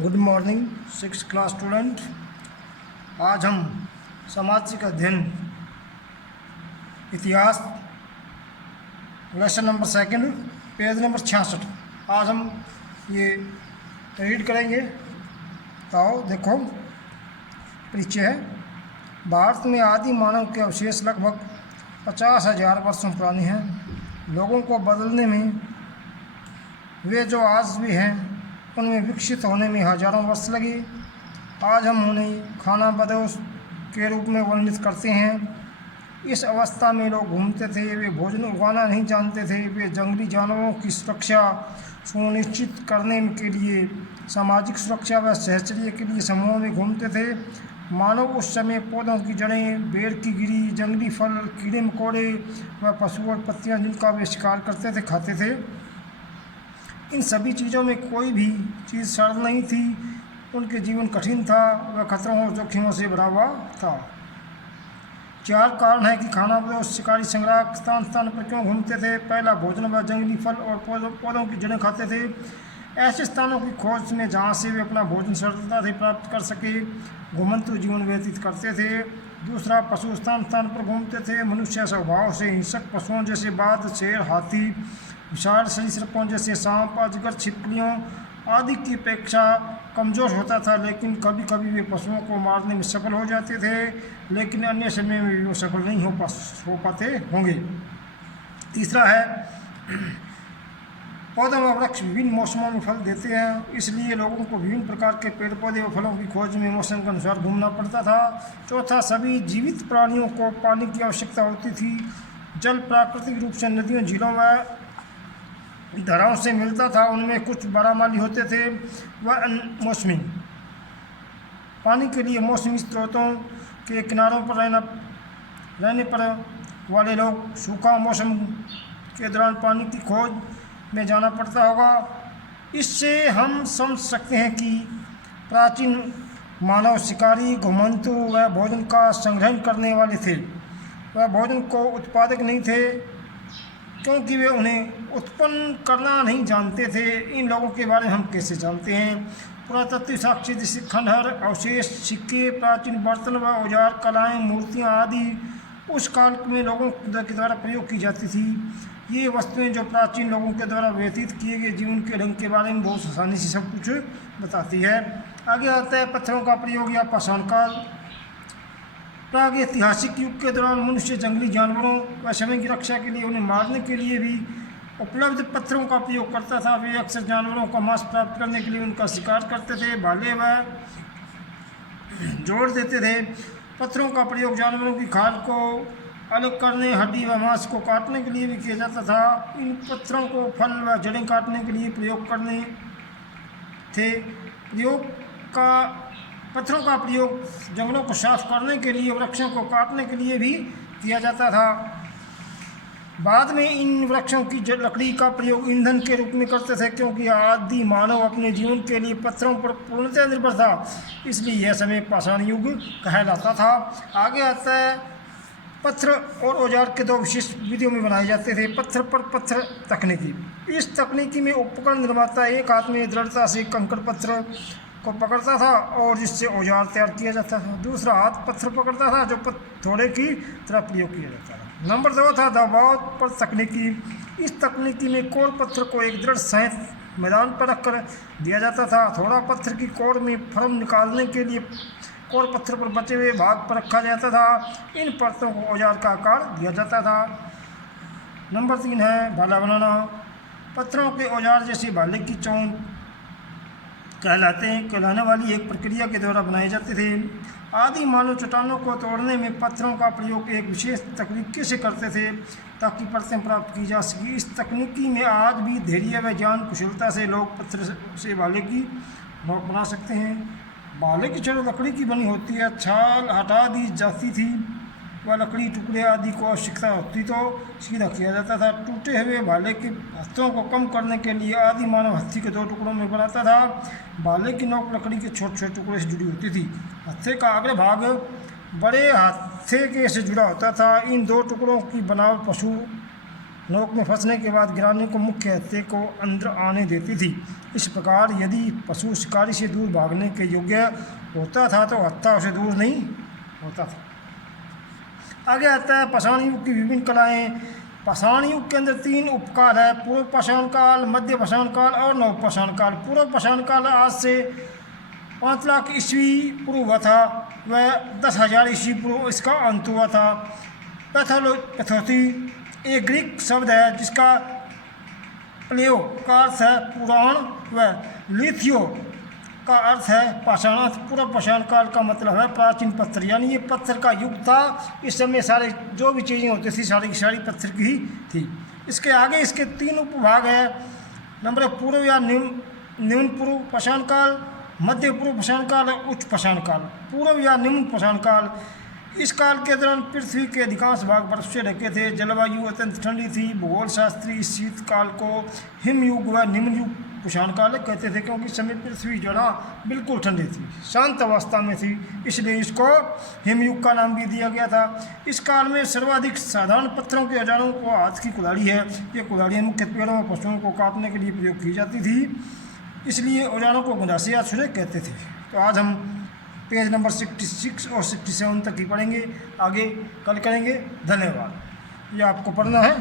Good morning 6 class student. आज हम सामाजिक अध्ययन इतिहास लेसन नंबर 2 पेज नंबर 66 आज हम ये रीड करेंगे। तो आओ देखो, परिचय है। भारत में आदि मानव के अवशेष लगभग 50,000 वर्षों पुरानी हैं। लोगों को बदलने में वे जो आज भी हैं उनमें विकसित होने में हजारों वर्ष लगे। आज हम उन्हें खानाबदोश के रूप में वर्णित करते हैं। इस अवस्था में लोग घूमते थे, वे भोजन उगाना नहीं जानते थे, वे जंगली जानवरों की सुरक्षा सुनिश्चित करने के लिए, सामाजिक सुरक्षा व सहचर्य के लिए समूहों में घूमते थे। मानव उस समय पौधों की जड़ें, पेड़ की गिरी, जंगली फल, कीड़े मकोड़े व पशु और पत्तियां जिनका वे शिकार करते थे, खाते थे। इन सभी चीज़ों में कोई भी चीज़ सरल नहीं थी। उनके जीवन कठिन था, वह खतरों और जोखिमों से भरा हुआ था। 4 कारण है कि खानाबदोश शिकारी संग्राहक स्थान स्थान पर क्यों घूमते थे। पहला, भोजन व जंगली फल और पौधों की जड़ें खाते थे। ऐसे स्थानों की खोज में जहाँ से वे अपना भोजन सरलता से प्राप्त कर सके, घुमंतु जीवन व्यतीत करते थे। दूसरा, पशु स्थान स्थान पर घूमते थे। मनुष्य स्वभाव से हिंसक पशुओं जैसे बाघ, शेर, हाथी, विशाल सरीसृपों जैसे सांप, अजगर, छिपकलियों आदि की अपेक्षा कमज़ोर होता था, लेकिन कभी कभी वे पशुओं को मारने में सफल हो जाते थे, लेकिन अन्य समय में वो सफल नहीं हो पाते होंगे। तीसरा है, पौधे व वृक्ष विभिन्न मौसमों में फल देते हैं, इसलिए लोगों को विभिन्न प्रकार के पेड़ पौधे व फलों की खोज में मौसम के अनुसार घूमना पड़ता था। चौथा, सभी जीवित प्राणियों को पानी की आवश्यकता होती थी। जल प्राकृतिक रूप से नदियों, झीलों व धाराओं से मिलता था। उनमें कुछ बारहमासी होते थे व मौसमी। पानी के लिए मौसमी स्रोतों के किनारों पर रहने पर वाले लोग सूखा मौसम के दौरान पानी की खोज में जाना पड़ता होगा। इससे हम समझ सकते हैं कि प्राचीन मानव शिकारी, घुमंतु व भोजन का संग्रहण करने वाले थे। वह भोजन को उत्पादक नहीं थे, क्योंकि वे उन्हें उत्पन्न करना नहीं जानते थे। इन लोगों के बारे में हम कैसे जानते हैं? पुरातत्व साक्ष्य जैसे खंडहर, अवशेष, सिक्के, प्राचीन बर्तन व औजार, कलाएं, मूर्तियां आदि उस काल में लोगों के द्वारा प्रयोग की जाती थी। ये वस्तुएं जो प्राचीन लोगों के द्वारा व्यतीत किए गए जीवन के ढंग के बारे में बहुत आसानी से सब कुछ बताती है। आगे आता है पत्थरों का प्रयोग या पाषाण काल। प्रागैतिहासिक युग के दौरान मनुष्य जंगली जानवरों व समय की रक्षा के लिए, उन्हें मारने के लिए भी उपलब्ध पत्थरों का प्रयोग करता था। वे अक्सर जानवरों का मांस प्राप्त करने के लिए उनका शिकार करते थे, भाले व जोड़ देते थे। पत्थरों का प्रयोग जानवरों की खाल को अलग करने, हड्डी व मांस को काटने के लिए भी किया जाता था। इन पत्थरों को फल व जड़ें काटने के लिए प्रयोग करने थे। पत्थरों का प्रयोग जंगलों को साफ करने के लिए, वृक्षों को काटने के लिए भी किया जाता था। बाद में इन वृक्षों की लकड़ी का प्रयोग ईंधन के रूप में करते थे, क्योंकि आदि मानव अपने जीवन के लिए पत्थरों पर पूर्णतः निर्भर था, इसलिए यह समय पाषाण युग कहलाता था। आगे आता है, पत्थर और औजार के 2 विशेष विधियों में बनाए जाते थे। पत्थर पर पत्थर तकनीकी। इस तकनीकी में उपकरण निर्माता एक हाथ में दृढ़ता से कंकड़ पत्थर को पकड़ता था और जिससे औजार तैयार किया जाता था। दूसरा हाथ पत्थर पकड़ता था जो थोड़े की तरह प्रयोग किया जाता था। नंबर 2 था दबाव पर तकनीकी। इस तकनीकी में कोर पत्थर को एक दृढ़ सहित मैदान पर रखकर दिया जाता था। थोड़ा पत्थर की कोर में फर्म निकालने के लिए कोर पत्थर पर बचे हुए भाग पर रखा जाता था। इन परतों को औजार का आकार दिया जाता था। नंबर 3 है भाला बनाना। पत्थरों के औजार जैसे भाले की चोंच कहलाने वाली एक प्रक्रिया के द्वारा बनाए जाते थे। आदि मानव चट्टानों को तोड़ने में पत्थरों का प्रयोग एक विशेष तकनीक से करते थे ताकि परतें प्राप्त की जा सकी। इस तकनीकी में आज भी धैर्य व ज्ञान कुशलता से लोग पत्थर से भाले की नोक बना सकते हैं। भाले की छड़ लकड़ी की बनी होती है, छाल हटा दी जाती थी व लकड़ी टुकड़े आदि को आवश्यकता होती तो सीधा किया जाता था। टूटे हुए भाले के हत्थों को कम करने के लिए आदि मानव हत्थी के 2 टुकड़ों में बनाता था। भाले की नोक लकड़ी के छोटे छोटे टुकड़े से जुड़ी होती थी। हत्थे का अगला भाग बड़े हत्थे के से जुड़ा होता था। इन 2 टुकड़ों की बनावट पशु नोक में फंसने के बाद गिराने को मुख्य हत्थे को अंदर आने देती थी। इस प्रकार यदि पशु शिकारी से दूर भागने के योग्य होता था तो हत्था उसे दूर नहीं होता था। आगे आता है पाषाण युग की विभिन्न कलाएँ। पाषाण युग के अंदर 3 उपकाल है, पूर्व पाषाण काल, मध्य पाषाण काल और नव पाषाण काल। पूर्व पाषाण काल आज से 5 लाख ईस्वी पूर्व हुआ था, वह 10,000 ईस्वी पूर्व इसका अंत हुआ था। पैथोलॉजी एक ग्रीक शब्द है जिसका प्लेयो का अर्थ है पुराण व लिथियो का अर्थ है पाषाणार्थ। पूर्व पाषाण काल का मतलब है प्राचीन पत्थर, यानी ये पत्थर का युग था। इस समय सारे जो भी चीज़ें होती थी सारी की सारी पत्थर की ही थी। इसके आगे इसके 3 उपभाग हैं। नंबर 1 पूर्व या निम्न पूर्व पाषाण काल, मध्य पूर्व पाषाण काल और उच्च पाषाण काल। पूर्व या निम्न पाषाण काल, इस काल के दौरान पृथ्वी के अधिकांश भाग बर्फ से ढके थे, जलवायु अत्यंत ठंडी थी। भूगोल शास्त्री इस शीतकाल को हिमयुग व निम्न युग पाषाण काल कहते थे, क्योंकि इस समय पृथ्वी जो ना बिल्कुल ठंडी थी, शांत अवस्था में थी, इसलिए इसको हिमयुग का नाम भी दिया गया था। इस काल में सर्वाधिक साधारण पत्थरों के औजारों को हाथ की कुल्हाड़ी है। ये कुल्हाड़ियाँ मुख्य पेड़ों और पशुओं को काटने के लिए प्रयोग की जाती थी, इसलिए औजारों को गंडासे या छुरे कहते थे। तो आज हम पेज नंबर 66 और 67 तक ही पढ़ेंगे, आगे कल करेंगे। धन्यवाद। ये आपको पढ़ना है।